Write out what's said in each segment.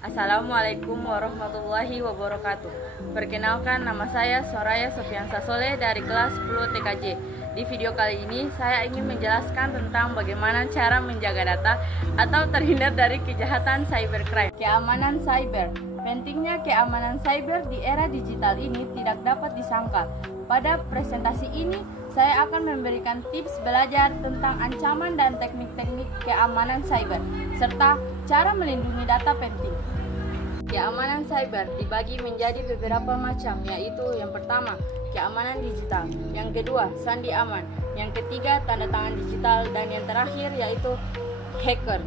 Assalamualaikum warahmatullahi wabarakatuh. Perkenalkan, nama saya Soraya Sofiansa Soleh dari kelas 10 TKJ. Di video kali ini saya ingin menjelaskan tentang bagaimana cara menjaga data atau terhindar dari kejahatan cybercrime. Keamanan cyber. Pentingnya keamanan cyber di era digital ini tidak dapat disangkal. Pada presentasi ini saya akan memberikan tips belajar tentang ancaman dan teknik-teknik keamanan cyber serta cara melindungi data penting. Keamanan cyber dibagi menjadi beberapa macam, yaitu yang pertama, keamanan digital, yang kedua, sandi aman, yang ketiga, tanda tangan digital, dan yang terakhir yaitu hacker.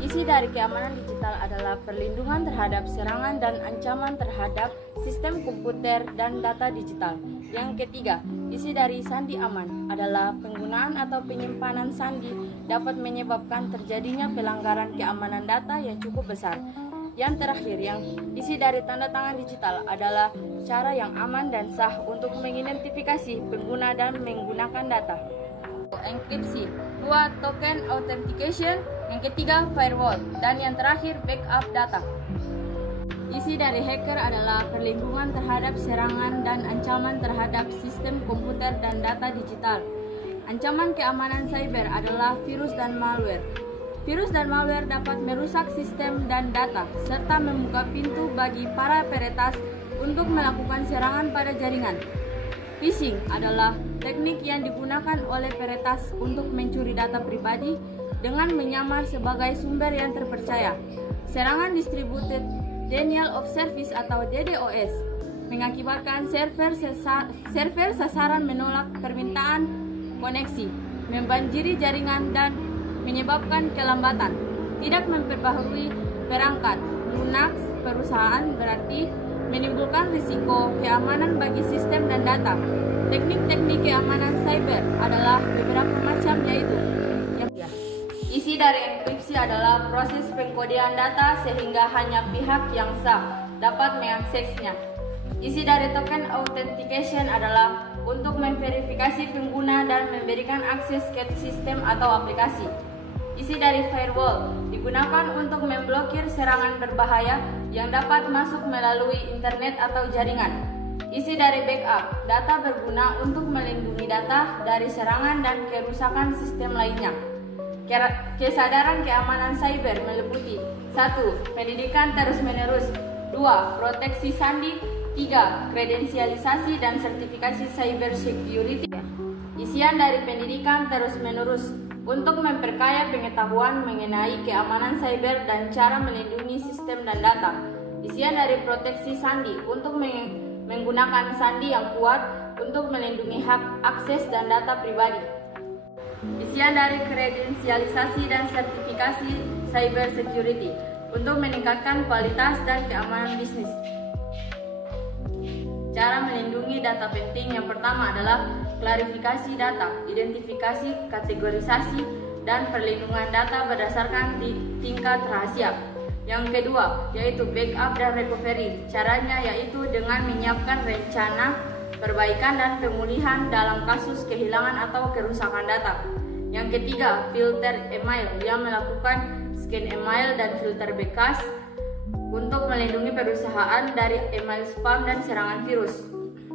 Isi dari keamanan digital adalah perlindungan terhadap serangan dan ancaman terhadap sistem komputer dan data digital. Yang ketiga, isi dari sandi aman adalah penggunaan atau penyimpanan sandi dapat menyebabkan terjadinya pelanggaran keamanan data yang cukup besar. Yang terakhir, yang isi dari tanda tangan digital adalah cara yang aman dan sah untuk mengidentifikasi pengguna dan menggunakan data. Enkripsi, dua, token authentication, yang ketiga firewall, dan yang terakhir backup data. Isi dari hacker adalah perlindungan terhadap serangan dan ancaman terhadap sistem komputer dan data digital. Ancaman keamanan cyber adalah virus dan malware. Virus dan malware dapat merusak sistem dan data, serta membuka pintu bagi para peretas untuk melakukan serangan pada jaringan. Phishing adalah teknik yang digunakan oleh peretas untuk mencuri data pribadi dengan menyamar sebagai sumber yang terpercaya. Serangan distributed denial of service atau DDoS mengakibatkan server sasaran menolak permintaan koneksi, membanjiri jaringan dan menyebabkan kelambatan. Tidak memperbaharui perangkat lunak perusahaan berarti menimbulkan risiko keamanan bagi sistem dan data. Teknik-teknik keamanan cyber adalah beberapa macam, yaitu isi dari enkripsi adalah proses pengkodean data sehingga hanya pihak yang sah dapat mengaksesnya. Isi dari token authentication adalah untuk memverifikasi pengguna dan memberikan akses ke sistem atau aplikasi. Isi dari firewall digunakan untuk memblokir serangan berbahaya yang dapat masuk melalui internet atau jaringan. Isi dari backup, data berguna untuk melindungi data dari serangan dan kerusakan sistem lainnya. Kesadaran keamanan cyber meliputi 1. Pendidikan terus-menerus, 2. Proteksi sandi, 3. Kredensialisasi dan sertifikasi cyber security. Isian dari pendidikan terus-menerus untuk memperkaya pengetahuan mengenai keamanan cyber dan cara melindungi sistem dan data. Isian dari proteksi sandi untuk menggunakan sandi yang kuat untuk melindungi hak akses dan data pribadi. Isian dari kredensialisasi dan sertifikasi cyber security untuk meningkatkan kualitas dan keamanan bisnis. Cara melindungi data penting yang pertama adalah klarifikasi data, identifikasi, kategorisasi, dan perlindungan data berdasarkan tingkat rahasia. Yang kedua, yaitu backup dan recovery. Caranya yaitu dengan menyiapkan rencana perbaikan dan pemulihan dalam kasus kehilangan atau kerusakan data. Yang ketiga, filter email yang melakukan scan email dan filter bekas untuk melindungi perusahaan dari email spam dan serangan virus.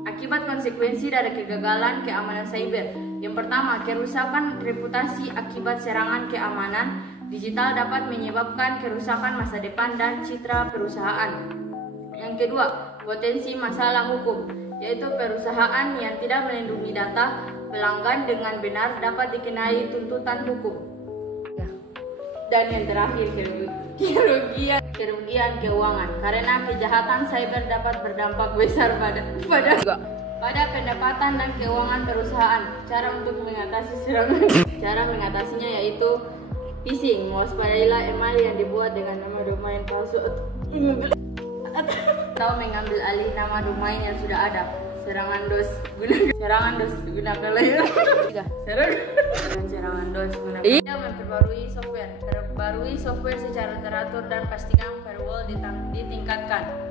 Akibat konsekuensi dari kegagalan keamanan cyber. Yang pertama, kerusakan reputasi akibat serangan keamanan digital dapat menyebabkan kerusakan masa depan dan citra perusahaan. Yang kedua, potensi masalah hukum, yaitu perusahaan yang tidak melindungi data pelanggan dengan benar dapat dikenai tuntutan hukum. Dan yang terakhir, kerugian keuangan karena kejahatan cyber dapat berdampak besar pada pendapatan dan keuangan perusahaan. Cara untuk mengatasi serangan, cara mengatasinya yaitu phishing. Waspadailah email yang dibuat dengan nama domain palsu atau mengambil alih nama domain yang sudah ada. Serangan DOS gunakan serangan DOS gunakan. Memperbarui software. Perbarui software secara teratur dan pastikan firewall ditingkatkan.